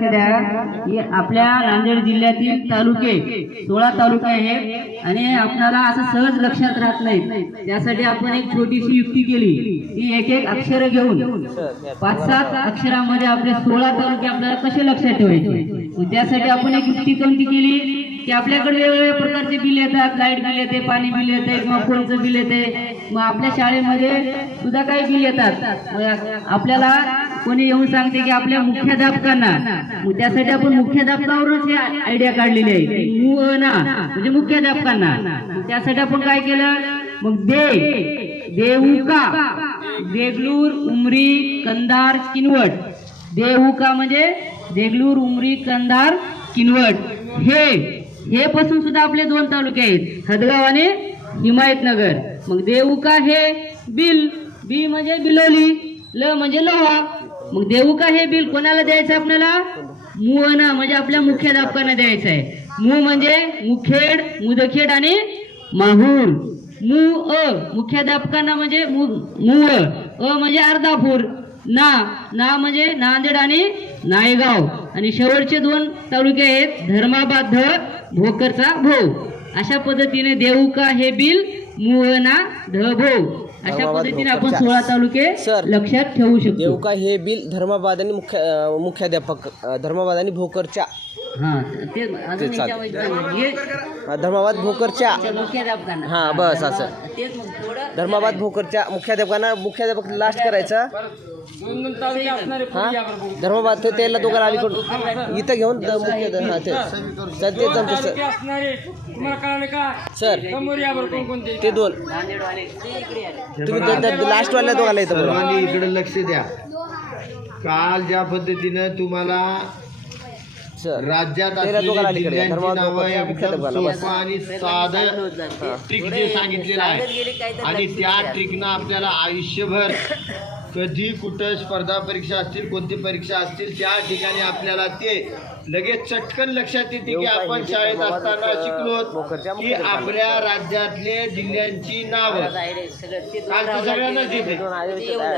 की आपल्या नांदेड जिल्ह्यातील तालुके सोळा तालुके आहेत आणि आपल्याला असं सहज लक्षात राहत नाही त्यासाठी आपण एक छोटीशी युक्ती केली. ती एक एक अक्षर घेऊन पाच सात अक्षरामध्ये आपले सोळा तालुके आपल्याला कसे लक्षात ठेवायचे? त्यासाठी आपण एक युक्ती कोणती केली? की आपल्याकडे वेगवेगळ्या प्रकारचे बिल येतात. लाइट बिल येते पाणी बिल येते किंवा फोनचं बिल येते. मग आपल्या शाळेमध्ये सुद्धा काही बिल येतात. आपल्याला कोणी येऊन सांगते की आपल्या मुख्याध्यापकांना मग त्यासाठी आपण मुख्याध्यापकावरच हे आयडिया काढलेली आहे मु अ ना म्हणजे मुख्याध्यापकांना त्यासाठी आपण काय केलं? मग दे देऊका देगलूर उमरी कंधार किनवट. देऊका म्हणजे? देगलूर उमरी कंधार किनवट. हे हे पासून सुद्धा आपले दोन तालुके आहेत. हदगाव आणि हिमायतनगर. मग देऊका हे बिल. बी म्हणजे बिलोली. ल म्हणजे लोहा. मग देऊका हे बिल? कोणाला द्यायचं आपल्याला? मुहना म्हणजे आपल्या मुख्याध्यापकांना द्यायचं आहे मु म्हणजे मुखेड मुदखेड आणि माहूर. मु अ मुख्याध्यापकांना म्हणजे मु मु अ. म्हणजे अर्धापूर ना ना म्हणजे नांदेड आणि नायगाव. आणि शेवटचे दोन तालुके आहेत धर्माबाद ध भोकरचा भो अशा पद्धतीने देऊका हे बिल? मुहना ध भो अशा पद्धतीने आपण. सोळा तालुके सर. लक्षात ठेवू शकतो देवका हे बिल धर्माबाद आणि मुख्य मुख्याध्यापक धर्माबाद आणि भोकरच्या हा ते अजून ते. हे धर्माबाद भोकरच्या मुख्याध्यापकांना. हा, बस असं. धर्मा- तेच मग थोडं धर्माबाद भोकरच्या मुख्याध्यापकांना मुख्याध्यापक लास्ट करायचा. हा? धर्माबाद ते त्याला दोघांना अलीकडून इथं घेऊन द- मुख्य हा ते. सर ते सर. सर. ते दोन. नांदेडवाले ते इकडे आले. तुम्ही लास्ट वाल्या दोघांना इथं बोला सर्वांनी इकडे लक्ष द्या. काल ज्या पद्धतीनं तुम्हाला राज्यात असलेल्या जिल्ह्यांची नावं एकदम सोपं आणि साधं ट्रिक जे सांगितलेलं आहे. आणि त्या ट्रिकनं आपल्याला आयुष्यभर कधी कुठं स्पर्धा परीक्षा असतील कोणती परीक्षा असतील त्या ठिकाणी आपल्याला ते लगेच चटकन लक्षात येते की आपण शाळेत असताना शिकलो की आपल्या राज्यातले जिल्ह्यांची नावं. काल तर सगळ्यांनाच येते.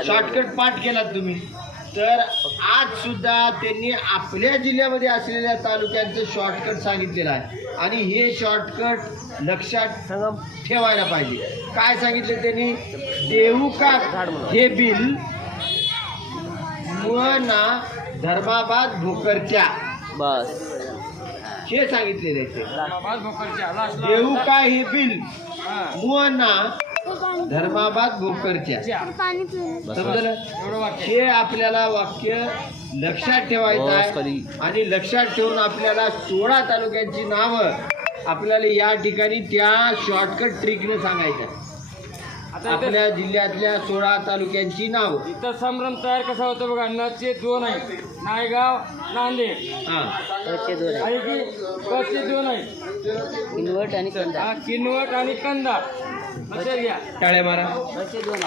शॉर्टकट पाठ केलात तुम्ही. तर आज सुद्धा त्यांनी आपल्या जिल्ह्यामध्ये असलेल्या तालुक्यांचं शॉर्टकट सांगितलेलं आहे. आणि हे शॉर्टकट लक्षात ठेवायला पाहिजे. काय सांगितले त्यांनी? देऊका हे बिल मुळना धर्माबाद भोकरच्या. बस. हे सांगितलेले आहे ते. धर्माबाद भोकरच्या लास्ट देऊका हे बिल मुळना धर्माबाद भोकरच्या. समजलं? हे आपल्याला वाक्य लक्षात ठेवायचं आहे. आणि लक्षात ठेवून आपल्याला सोळा तालुक्यांची नावं आपल्याला या ठिकाणी त्या शॉर्टकट ट्रिकने सांगायचं आहे. आपल्या जिल्ह्यातल्या सोळा तालुक्यांची नाव. इथं संभ्रम तयार कसा होतो बघा? नचे दोन आहेत नायगाव नांदेड हा. दोन आहे. किनवट आणि कंदा हा किनवट आणि कंदा टाळ्या मारा.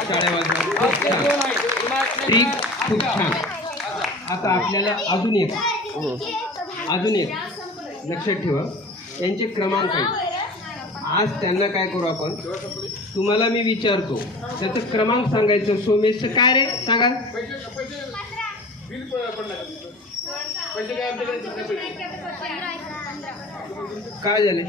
टाळ्या वाजवा ट्रिक खूप छान. आता आपल्याला अजून एक. अजून एक. लक्षात ठेवा. त्यांचे क्रमांक आहेत. आज त्यांना काय करू आपण? तुम्हाला मी विचारतो. त्याचं क्रमांक सांगायचं. सोमेशचं काय रे? सांगा काय झाले?